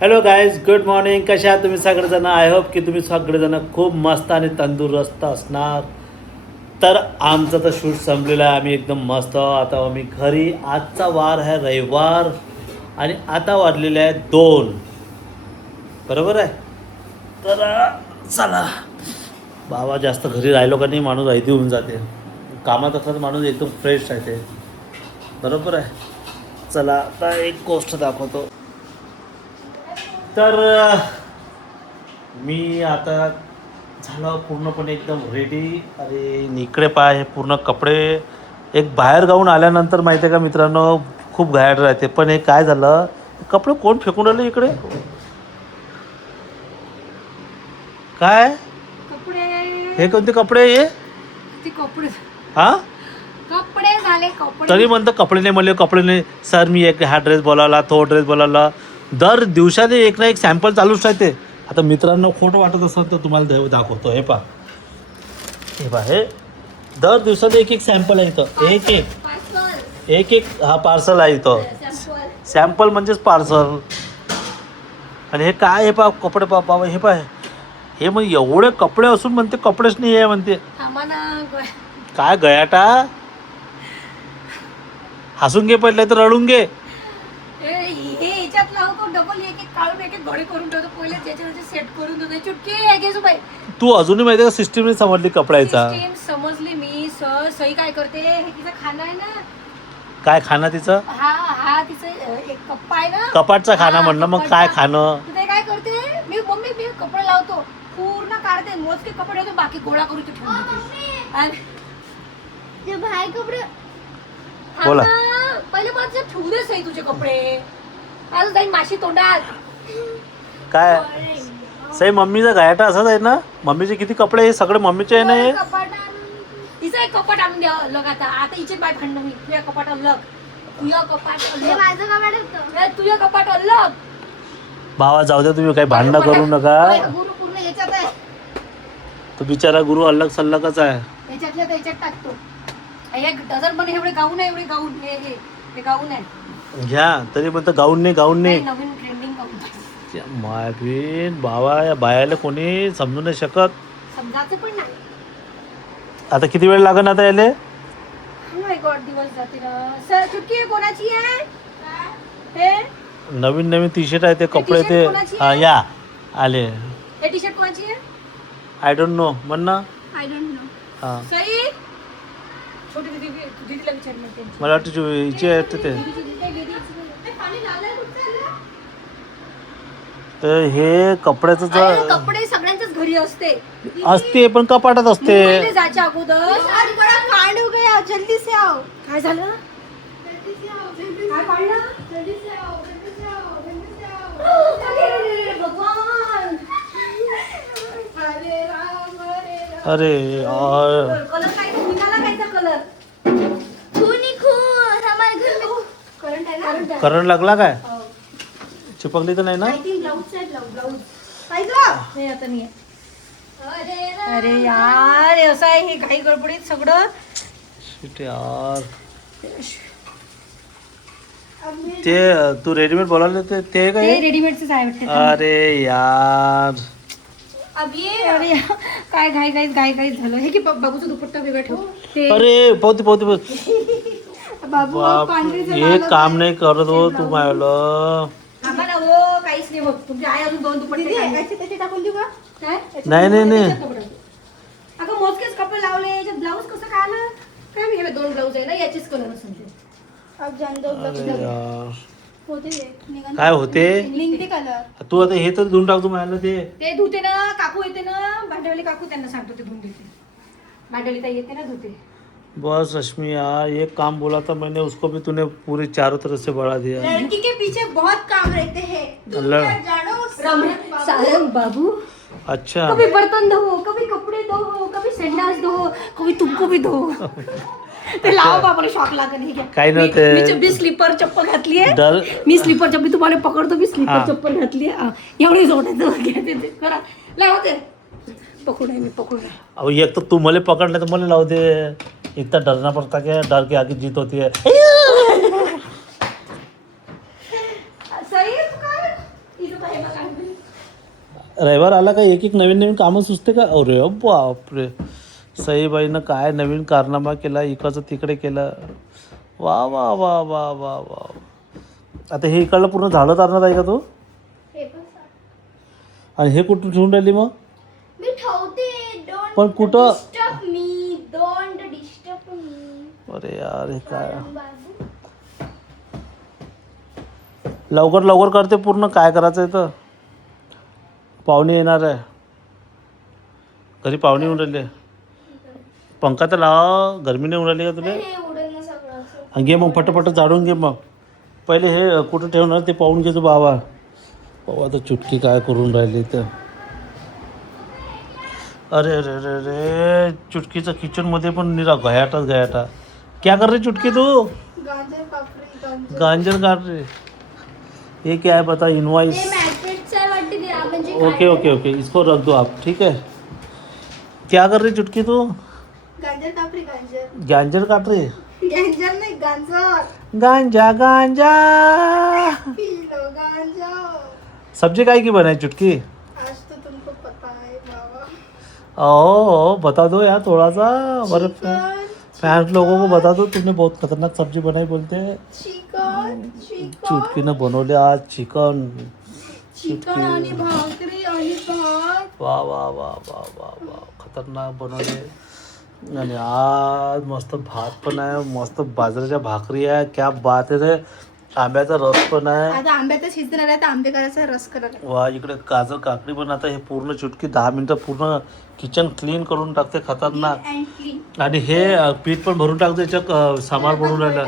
Hello guys, good morning. कशा आहात तुम्ही सगळेजण? आय होप की तुम्ही सगळेजण खूप मस्त आणि तंदुरुस्त असणार. तर आमचं तर शूट संपलेलं आहे. आम्ही एकदम मस्त आता आम्ही घरी. आजचा वार आहे रविवार आणि आता वाजलेले आहे 2. बरोबर आहे. तर चला बाबा, जास्त घरी राहिलो का नाही माणूस ऐदी होऊन जाते. कामात असला तर माणूस एकदम फ्रेश राहते. बरोबर आहे. चला आता एक गोष्ट दाखवतो. तर मी आता झालं पूर्णपणे एकदम रेडी. अरे इकडे पाय, हे पूर्ण कपडे एक बाहेर गाऊन आल्यानंतर माहिती आहे का मित्रांनो, खूप घायाळ राहते. पण हे काय झालं, कपडे कोण फेकून राहिले इकडे? काय कपडे हे कोणते कपडे हे? ते कपडे हा कपडे झाले कपडे. तरी म्हणतं कपडे नाही, म्हणले कपडे नाही. सर मी एक हा ड्रेस बोलावला, तो ड्रेस बोलावला. दर दिवसाने एक ना एक सॅम्पल चालूच राहते. आता मित्रांनो खोटं वाटत असेल तर तुम्हाला दाखवतो. हे पहा, हे पहा, हे दर दिवसाने एक एक सॅम्पल आहे इथं. एक एक पार्सल एक एक हा पार्सल आहे इथं. सॅम्पल. सॅम्पल म्हणजेच पार्सल. आणि हे काय, हे पहा कपडे, पहा बाबा, हे पहा. हे मग एवढे कपडे असून म्हणते कपडेच नाही आहे म्हणते. थांबा ना काय गयाटा, हसून घे पडले तर रडून घे. हे याच्यात लावतो डबल एक एक काढून एक एक घडी करून ठेवतो. पहिले त्याच्या सेट करून देतो. चुटकी आहे घे बाई. तू अजूनही माहिती आहे का सिस्टीम नाही समजली कपड्याचा. सिस्टीम समजली मी. सई काय करते, हे तिचं खाणं आहे ना. काय खाणं तिचं? हा तिचं एक कप्पा आहे ना. कपाटचा खाणं हा, म्हणणं. मग कपाटचा. काय खाणं? ते काय करते, मी कपडे लावतो पूर्ण काढते, मोजके कपडे होते, बाकी गोळा करून ते ठेवून देते. आणि ते बाहेर कपडे बोला. पहिले माझे ठेवू दे सई तुझे कपडे. आज जाईन माशी तोंडात. काय सई, मम्मीचा गायटा असाच आहे ना? मम्मीचे किती कपडे, हे सगळे मम्मीचे आहे ना? हे तिचा एक कपाट आणून द्या अलग. आता हिचे बाय भांडण मी. तुझ्या कपाट अलग, तुझ्या कपाट अलग, माझं कपाट होतं, तुझ्या कपाट अलग. भावा जाऊ दे, तुम्ही काही भांडणं करू नका. गुरु पूर्ण याच्यात आहे. तो बिचारा गुरु अल्लग सल्लकच आहे. याच्यातल्या त्याच्यात टाकतो. एक डझन पण एवढे गाऊन आहे, एवढे गाऊन. हे गाऊन आहे. घ्या तरी म्हणतं गाऊन नाही, गाऊन नाही. नवीन ट्रेंडिंग गाऊन. मायबीन बाबा, या बायाला कोणी समजू नाही शकत. समजायचं पण नाही. आता किती वेळ लागेल आता याले? माय गॉड, दिवस जाते ना. सर चुटकी आहे कोणाची आहे? हे नवीन नवीन टी शर्ट आहे ते, कपडे t-shirt ते. कोणाची हा आहे? या आले. हे टी शर्ट कोणाची आहे? आय डोंट नो म्हण ना. I don't know. हा सई छोटी दीदीला विचारलं त्यांची. मला वाटतं हिचे आहेत ते. तर हे कपड्याचं अरे, तर कपडे सगळ्यांच्याच घरी असते. असते, पण कपाटात असते. मुंबईला जायच्या अगोदर कांड हो गया, जल्दी से आओ. काय झालं? काय काढलं? अरे भगवान. अरे राम, अरे राम. अरे यार, कलर काय निघाला, कायचा कलर? करंट आहे ना. करंट लागला काय? चिपकली तर नाही ना? अरे यार, असं आहे हे घाई गडबडीत सगळं. शिट यार. ते तू रेडीमेड बोलावले ते ते काय? रेडीमेडच आहे वाटतं. अरे यार, अरे काय घाई झालं. हे की बाबूचा दुपट्टा वेगळा ठेव. ते अरे पोहती पोहती बाबू बाप, पांढरीचं हे लाल काम होतं. नाही करत हो तू मायला. थांबा ना हो, काहीच नाही होत. तुमची आई अजून 2 दुपट्टे काढले. टाकून देऊ का? काय? नाही. अगं मोजकेच कपडे लावले, याच्यात ब्लाऊज कसं काय आलं? काय मी हे 2 ब्लाऊज आहे ना, याचेच कलर असेल ते. अरे यार, होते काय होते? निघते कलर. तू आता हे तर धुवून टाकतो मायला. ते धुते ना, काकू येते ना, भांडेवाली काकू, त्यांना सांगतो ते धुवून देते. भांडेवाली ताई येते ना, धुते. बस रश्मि यार, एक काम बोला था मैंने, उसको भी तूने पूरी चारों तरफ से बढ़ा दिया. लड़की के पीछे बहुत काम रहते हैं. अल्लाह, सारंग बाबू, अच्छा. कभी बर्तन धो, कभी कपडे धो, कभी संडास धो, कभी तुमको भी धो. ते लावा बाबाला शॉक लागेल. हे घ्या. काही नव्हते. मी स्लीपर चप्पल घातली आहे. डल मी स्लीपर चप्पल तुम्हाला पकडतो. मी स्लीपर चप्पल घातली आहे. एवढी जोडायचं घ्या ते करा. लावा ते. पकडू आहे मी, पकडू आहे. अब एक तो तू मले पकड़ ले तो मले लाव दे. इतना डरना पड़ता क्या? डर के आगे जीत होती है. सही है. तू काय इथं रविवार आला का एक एक नवीन नवीन कामं सुचते का? अरे बापरे, सईबाईनं काय नवीन कारनामा केला, इकडचं तिकडे केलं. वा वा वा वा वा वा. आता हे इकडलं पूर्ण झाडं तारणार आहे का तू? आणि हे कुठं ठेवून राहिली मग? मी ठेवते. पण कुठं? Don't disturb me. अरे यार हे काय, लवकर लवकर करते पूर्ण. काय करायचं आहे तर? पाहुणे येणार आहे घरी, पाहुणे येऊन राहिले. पंखा तर लावा, गरमी नाही येऊन राहिली का तुला? घे मग फटाफट झाडून घे. मग पहिले हे कुठं ठेवणार ते पाहून घे तू बाबा. बाबा आता चुटकी काय करून राहिली तर. अरे अरे अरे अरे, चुटकीचं किचनमध्ये पण निरा गयाटाच गयाटा. क्या कर रही चुटकी तू? गांजर काट रही. ये क्या है बता? इनवाइस. ओके ओके ओके, इसको रख दो आप, ठीक है. क्या कर रही चुटकी तू? गाजर काप रही. गाजर गांजर काट रही. गाजर नहीं, गाजर. गांजा गांजा. पी लो गांजा. सब्जी काय की बनाई चुटकी? आज तो तुमको पता है बाबा. ओ बता दो यार थोड़ा सा, हमारे फैंस लोगों को बता दो. तुमने बहुत खतरनाक सब्जी बनाई बोलते हैं. चिकन. चुटकीनं बनवले आज चिकन. चिकन आणि भाकरी आणि भात. वा वा वा वा वा वा, खतरनाक बनवले. आणि आज मस्त भात पण आहे, मस्त बाजरीच्या भाकरी आहे. क्या बात आहे रे. आंब्याचा रस पण आहे. आता आंब्याचा सीजन आला तर आंबे करायचा रस करायला. वा, इकडे गाजर काकडी पण. आता हे पूर्ण चुटकी 10 मिनिटं पूर्ण किचन क्लीन करून टाकते, खतरनाक. आणि हे पीठ पण भरून टाकतो, याच्यात सामान भरून राहिलं.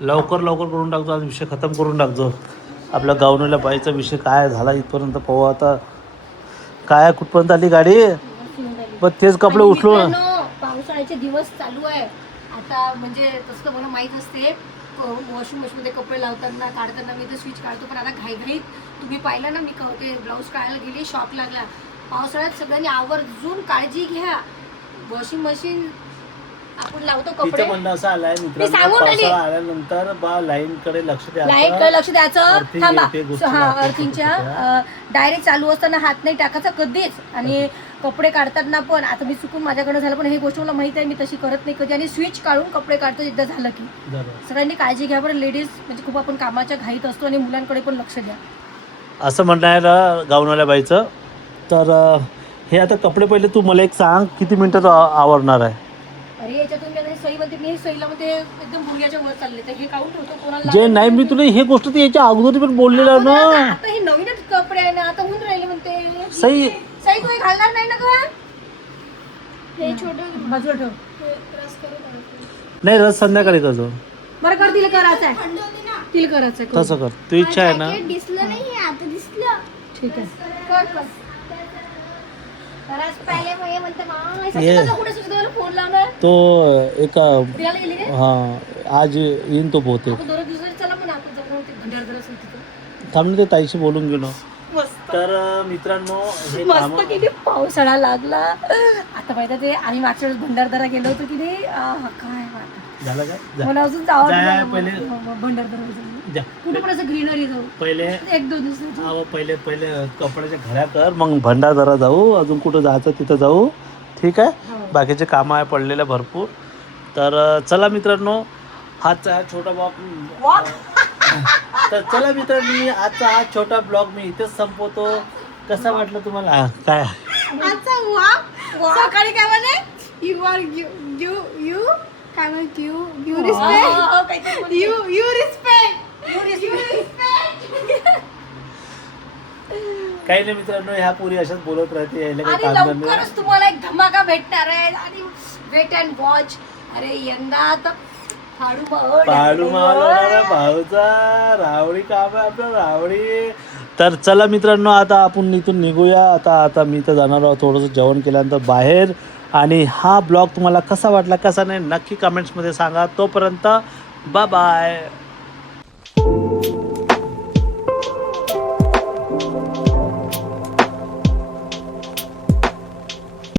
लवकर लवकर करून टाकतो, आज विषय खतम करून टाकतो. आपल्या गावणीला बाईचा विषय काय झाला इथपर्यंत पाहू आता. काय कुठपर्यंत आली गाडी? पण तेच कपडे उचलून. पावसाळ्याचे दिवस चालू आहे आता, म्हणजे तसं तर मला माहीत असते. वॉशिंग मशीनमध्ये कपडे लावताना काढताना मी तर स्विच काढतो, पण आता घाईघाईत तुम्ही पाहिलं ना, मी ते ब्लाऊज काढायला गेली, शॉक लागला. पावसाळ्यात सगळ्यांनी आवर्जून काळजी घ्या. वॉशिंग मशीन आपण लावतो कपडे. म्हणणं असं आलंय मी सांगून राहिली. मित्रांनो, आल्यानंतर बा लाईन कडे लक्ष द्यायचं. लाईटकडे लक्ष द्यायचं. थांबा, हा अर्थिंग अर्थिंगच्या डायरेक्ट चालू असताना हात नाही टाकायचा कधीच. आणि कपडे काढताना पण, आता मी चुकून माझ्याकडे झालं, पण हे गोष्ट मला माहिती आहे, मी तशी करत नाही कधी. आणि स्विच काढून कपडे काढतो एकदा झालं की. सगळ्यांनी काळजी घ्या बरं. लेडीज म्हणजे खूप आपण कामाच्या घाईत असतो, आणि मुलांकडे पण लक्ष द्या, असं म्हणणं आहे गावनवाल्या बाईचं. तर हे आता कपडे पहिले तू मला एक सांग, किती मिनिटात आवरणार आहे? अरे याच्यातून मी सई म्हणते, मी सईला मध्ये एकदम मुलग्याच्या वर चालले, तर हे काढून ठेवतो. कोणाला जे नाही, मी तुला हे गोष्ट ती याच्या अगोदर पण बोललेलं ना. आता हे नवीनच कपडे आहे ना, आता होऊन राहिले म्हणते. सई सई तू हे घालणार नाही ना का? हे छोटं बाजूला ठेव. नाही, रस संध्याकाळी करतो. बरं कर, तिला करायचं आहे, तिला करायचं आहे. तसं कर, तू इच्छा आहे ना. दिसलं नाही, आता दिसलं. ठीक आहे, कर कर. तो एका आज येईन तो बहुतेक. थांबले ते ताईशी बोलून गेलो. तर मित्रांनो, मस्त किती पावसाळा लागला आता. माहिती ते आम्ही मागच्या वेळेस भंडारदरा गेलो होतो की नाही, काय झालं का? मला अजून जावं पहिले भंडारदरा. कुठे पण असं ग्रीनरी जाऊ पहिले, एक दोन दिवस. पहिले कपड्याच्या घड्या कर, मग भंडारदरा जाऊ. अजून कुठं जायचं तिथं जाऊ, ठीक आहे. बाकीचे कामं आहे पडलेले भरपूर. तर चला मित्रांनो, आजचा हा छोटा ब्लॉग. तर चला मित्रांनो, मी आजचा हा छोटा ब्लॉग मी इथेच संपवतो. कसा वाटलं तुम्हाला? काय सकाळी काय म्हणे, यू आर यू काय म्हणते, यू रिस्पेक्ट, यू रिस्पेक्ट. काही नाही मित्रांनो, ह्या पोरी अशाच बोलत राहते. यायला काही आणि काम नाही. लवकरच तुम्हाला एक धमाका भेटणार आहे. आणि वेट अँड वॉच. अरे यंदा तर पाडू मावला भाऊचा रावडी काम आहे आपलं, रावडी. तर चला मित्रांनो, आता आपण इथून निघूया. आता मी तर जाणार आहोत थोडंसं जेवण केल्यानंतर बाहेर. आणि हा ब्लॉग तुम्हाला कसा वाटला, कसा नाही, नक्की कमेंट्समध्ये सांगा. तोपर्यंत बाय बाय.